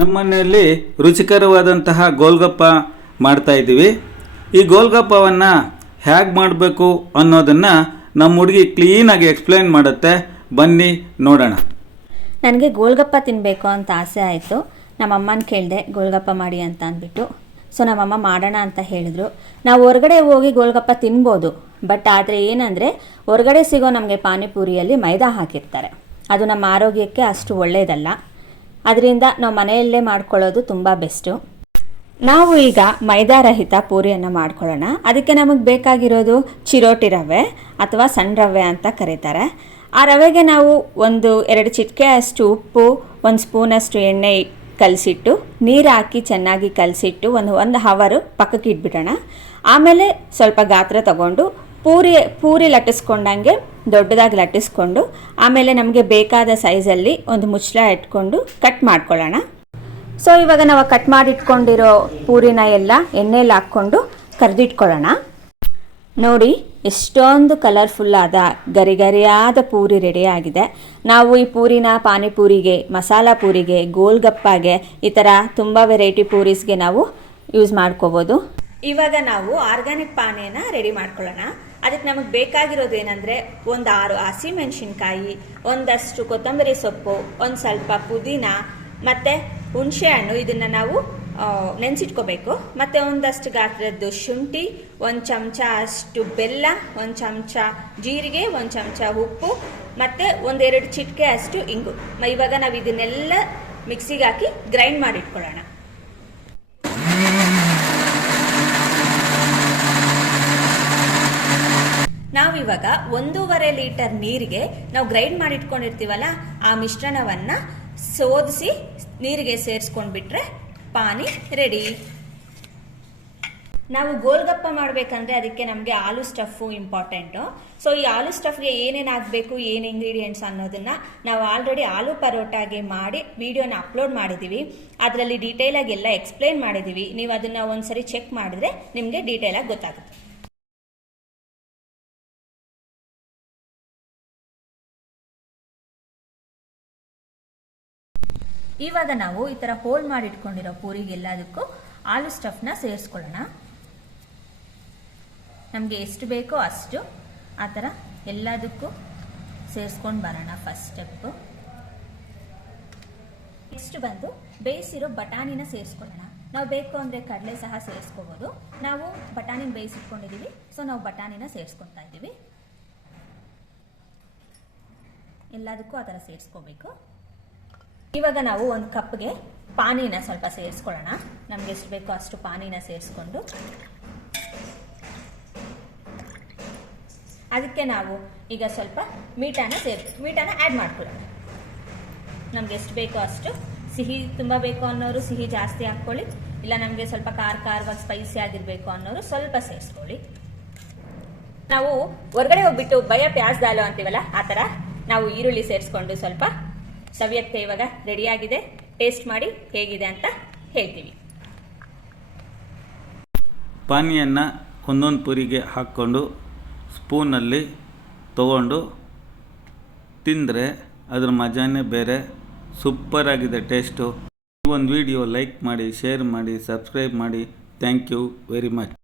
ನಮ್ಮನೆಯಲ್ಲಿ ರುಚಿಕರವಾದಂತಹ ಗೋಲ್ಗಪ್ಪ ಮಾಡ್ತಾ ಇದ್ದೀವಿ. ಈ ಗೋಲ್ಗಪ್ಪವನ್ನು ಹೇಗೆ ಮಾಡಬೇಕು ಅನ್ನೋದನ್ನು ನಮ್ಮ ಹುಡುಗಿ ಕ್ಲೀನಾಗಿ ಎಕ್ಸ್ಪ್ಲೈನ್ ಮಾಡುತ್ತೆ. ಬನ್ನಿ ನೋಡೋಣ. ನನಗೆ ಗೋಲ್ಗಪ್ಪ ತಿನ್ನಬೇಕು ಅಂತ ಆಸೆ ಆಯಿತು. ನಮ್ಮಮ್ಮನ ಕೇಳಿದೆ ಗೋಲ್ಗಪ್ಪ ಮಾಡಿ ಅಂತ ಅಂದ್ಬಿಟ್ಟು. ಸೊ, ನಮ್ಮಮ್ಮ ಮಾಡೋಣ ಅಂತ ಹೇಳಿದ್ರು. ನಾವು ಹೊರಗಡೆ ಹೋಗಿ ಗೋಲ್ಗಪ್ಪ ತಿನ್ಬೋದು. ಬಟ್ ಆದರೆ ಏನಂದರೆ, ಹೊರಗಡೆ ಸಿಗೋ ನಮಗೆ ಪಾನಿಪುರಿಯಲ್ಲಿ ಮೈದಾ ಹಾಕಿರ್ತಾರೆ. ಅದು ನಮ್ಮ ಆರೋಗ್ಯಕ್ಕೆ ಅಷ್ಟು ಒಳ್ಳೆಯದಲ್ಲ ಅದರಿಂದ ನಾವು ಮನೆಯಲ್ಲೇ ಮಾಡ್ಕೊಳ್ಳೋದು ತುಂಬ ಬೆಸ್ಟು. ನಾವು ಈಗ ಮೈದಾ ರಹಿತ ಪೂರಿಯನ್ನು ಮಾಡ್ಕೊಳ್ಳೋಣ. ಅದಕ್ಕೆ ನಮಗೆ ಬೇಕಾಗಿರೋದು ಚಿರೋಟಿ ರವೆ ಅಥವಾ ಸಣ್ಣ ರವೆ ಅಂತ ಕರೀತಾರೆ. ಆ ರವೆಗೆ ನಾವು ಒಂದು ಎರಡು ಚಿಟಿಕೆ ಅಷ್ಟು ಉಪ್ಪು, ಒಂದು ಸ್ಪೂನಷ್ಟು ಎಣ್ಣೆ ಕಲಸಿಟ್ಟು, ನೀರು ಹಾಕಿ ಚೆನ್ನಾಗಿ ಕಲಸಿಟ್ಟು ಒಂದು ಒಂದು ಹವರು ಪಕ್ಕಕ್ಕೆ ಇಟ್ಬಿಡೋಣ. ಆಮೇಲೆ ಸ್ವಲ್ಪ ಗಾತ್ರ ತಗೊಂಡು ಪೂರಿ ಪೂರಿ ಲಟ್ಟಿಸ್ಕೊಂಡಂಗೆ ದೊಡ್ಡದಾಗಿ ಲಟ್ಟಿಸ್ಕೊಂಡು, ಆಮೇಲೆ ನಮಗೆ ಬೇಕಾದ ಸೈಜಲ್ಲಿ ಒಂದು ಮುಚ್ಚಳ ಇಟ್ಕೊಂಡು ಕಟ್ ಮಾಡ್ಕೊಳ್ಳೋಣ. ಸೊ ಇವಾಗ ನಾವು ಕಟ್ ಮಾಡಿಟ್ಕೊಂಡಿರೋ ಪೂರಿನ ಎಲ್ಲ ಎಣ್ಣೆಯಲ್ಲಿ ಹಾಕ್ಕೊಂಡು ಕರೆದಿಟ್ಕೊಳ್ಳೋಣ. ನೋಡಿ, ಎಷ್ಟೊಂದು ಕಲರ್ಫುಲ್ಲಾದ ಗರಿ ಗರಿಯಾದ ಪೂರಿ ರೆಡಿಯಾಗಿದೆ ನಾವು ಈ ಪೂರಿನ ಪಾನಿಪೂರಿಗೆ, ಮಸಾಲ ಪೂರಿಗೆ, ಗೋಲ್ಗಪ್ಪಾಗೆ ಈ ಥರ ತುಂಬ ವೆರೈಟಿ ಪೂರೀಸ್ಗೆ ನಾವು ಯೂಸ್ ಮಾಡ್ಕೋಬೋದು. ಇವಾಗ ನಾವು ಆರ್ಗ್ಯಾನಿಕ್ ಪಾನೇನ ರೆಡಿ ಮಾಡ್ಕೊಳ್ಳೋಣ. ಅದಕ್ಕೆ ನಮಗೆ ಬೇಕಾಗಿರೋದು ಏನಂದ್ರೆ ಒಂದು ಆರು ಹಸಿಮೆಣಸಿನ್ಕಾಯಿ ಒಂದಷ್ಟು ಕೊತ್ತಂಬರಿ ಸೊಪ್ಪು, ಒಂದು ಸ್ವಲ್ಪ ಪುದೀನ, ಮತ್ತು ಹುಣಸೆ ಹಣ್ಣು. ಇದನ್ನು ನಾವು ನೆನೆಸಿಟ್ಕೋಬೇಕು. ಮತ್ತು ಒಂದಷ್ಟು ಗಾತ್ರದ್ದು ಶುಂಠಿ, ಒಂದು ಚಮಚ ಅಷ್ಟು ಬೆಲ್ಲ, ಒಂದು ಚಮಚ ಜೀರಿಗೆ, ಒಂದು ಚಮಚ ಉಪ್ಪು, ಮತ್ತು ಒಂದೆರಡು ಚಿಟಿಕೆ ಅಷ್ಟು ಇಂಗು. ಇವಾಗ ನಾವು ಇದನ್ನೆಲ್ಲ ಮಿಕ್ಸಿಗೆ ಹಾಕಿ ಗ್ರೈಂಡ್ ಮಾಡಿಟ್ಕೊಳ್ಳೋಣ ನಾವಿವಾಗ ಒಂದೂವರೆ ಲೀಟರ್ ನೀರಿಗೆ ನಾವು ಗ್ರೈಂಡ್ ಮಾಡಿಟ್ಕೊಂಡಿರ್ತೀವಲ್ಲ, ಆ ಮಿಶ್ರಣವನ್ನ ಸೋದಿಸಿ ನೀರಿಗೆ ಸೇರಿಸ್ಕೊಂಡ್ಬಿಟ್ರೆ ಪಾನಿ ರೆಡಿ. ನಾವು ಗೋಲ್ಗಪ್ಪ ಮಾಡಬೇಕಂದ್ರೆ ಅದಕ್ಕೆ ನಮಗೆ ಆಲೂ ಸ್ಟಫು ಇಂಪಾರ್ಟೆಂಟು. ಸೊ ಈ ಆಲೂ ಸ್ಟಫ್ಗೆ ಏನೇನು ಹಾಕಬೇಕು ಏನು ಇಂಗ್ರೀಡಿಯೆಂಟ್ಸ್ ಅನ್ನೋದನ್ನ ನಾವು ಆಲ್ರೆಡಿ ಆಲೂ ಪರೋಟಾಗೆ ಮಾಡಿ ವಿಡಿಯೋನ ಅಪ್ಲೋಡ್ ಮಾಡಿದ್ದೀವಿ ಅದರಲ್ಲಿ ಡೀಟೇಲಾಗಿ ಎಲ್ಲ ಎಕ್ಸ್ಪ್ಲೈನ್ ಮಾಡಿದ್ದೀವಿ ನೀವು ಅದನ್ನು ಒಂದ್ಸರಿ ಚೆಕ್ ಮಾಡಿದ್ರೆ ನಿಮಗೆ ಡೀಟೇಲಾಗಿ ಗೊತ್ತಾಗುತ್ತೆ. ಇವಾಗ ನಾವು ಈ ಥರ ಹೋಲ್ ಮಾಡಿ ಇಟ್ಕೊಂಡಿರೋ ಪೂರಿಗೆ ಎಲ್ಲದಕ್ಕೂ ಆಲೂ ಸ್ಟಫ್ನ ಸೇರಿಸ್ಕೊಳ್ಳೋಣ. ನಮಗೆ ಎಷ್ಟು ಬೇಕೋ ಅಷ್ಟು ಆ ಥರ ಎಲ್ಲದಕ್ಕೂ ಸೇರಿಸ್ಕೊಂಡು ಬರೋಣ ಫಸ್ಟ್ ಸ್ಟೆಪ್ಪು ನೆಕ್ಸ್ಟ್ ಬಂದು ಬೇಯಿಸಿರೋ ಬಟಾಣಿನ ಸೇರಿಸ್ಕೊಳ್ಳೋಣ. ನಾವು ಬೇಕು ಅಂದರೆ ಕಡಲೆ ಸಹ ಸೇರಿಸ್ಕೋಬೋದು. ನಾವು ಬಟಾಣಿನ ಬೇಯಿಸಿಟ್ಕೊಂಡಿದ್ದೀವಿ ಸೊ ನಾವು ಬಟಾಣಿನ ಸೇರಿಸ್ಕೊತಾ ಇದ್ದೀವಿ. ಎಲ್ಲದಕ್ಕೂ ಆ ಥರ ಸೇರಿಸ್ಕೋಬೇಕು. ಇವಾಗ ನಾವು ಒಂದು ಕಪ್ಗೆ ಪಾನಿನ ಸ್ವಲ್ಪ ಸೇರಿಸ್ಕೊಳ್ಳೋಣ. ನಮ್ಗೆ ಎಷ್ಟು ಬೇಕೋ ಅಷ್ಟು ಪಾನಿನ ಸೇರಿಸ್ಕೊಂಡು. ಅದಕ್ಕೆ ನಾವು ಈಗ ಸ್ವಲ್ಪ ಮೀಟಾನ ಸೇರ್ ಮೀಟಾನ ಆ್ಯಡ್ ಮಾಡ್ಕೊಳ್ಳೋಣ. ನಮ್ಗೆ ಎಷ್ಟು ಬೇಕೋ ಅಷ್ಟು ಸಿಹಿ ತುಂಬ ಬೇಕು ಅನ್ನೋರು ಸಿಹಿ ಜಾಸ್ತಿ ಹಾಕ್ಕೊಳ್ಳಿ. ಇಲ್ಲ ನಮಗೆ ಸ್ವಲ್ಪ ಖಾರ ಖಾರವಾಗಿ ಸ್ಪೈಸಿ ಆಗಿರಬೇಕು ಅನ್ನೋರು ಸ್ವಲ್ಪ ಸೇರಿಸ್ಕೊಳ್ಳಿ. ನಾವು ಹೊರಗಡೆ ಹೋಗ್ಬಿಟ್ಟು ಭಯ ಪ್ಯಾಸ್ ದಾಲು ಅಂತೀವಲ್ಲ, ಆ ಥರ ನಾವು ಈರುಳ್ಳಿ ಸೇರಿಸ್ಕೊಂಡು ಸ್ವಲ್ಪ ಸವಿಯಕ್ಕೆ ಇವಾಗ ರೆಡಿಯಾಗಿದೆ. ಟೇಸ್ಟ್ ಮಾಡಿ ಹೇಗಿದೆ ಅಂತ ಹೇಳ್ತೀವಿ. ಪಾನಿಯನ್ನು ಒಂದೊಂದು ಪುರಿಗೆ ಹಾಕ್ಕೊಂಡು ಸ್ಪೂನಲ್ಲಿ ತಗೊಂಡು ತಿಂದರೆ ಅದ್ರ ಮಜಾನೇ ಬೇರೆ. ಸೂಪರಾಗಿದೆ ಟೇಸ್ಟು. ಈ ಒಂದು ವಿಡಿಯೋ ಲೈಕ್ ಮಾಡಿ, ಶೇರ್ ಮಾಡಿ, ಸಬ್ಸ್ಕ್ರೈಬ್ ಮಾಡಿ. Thank you very much.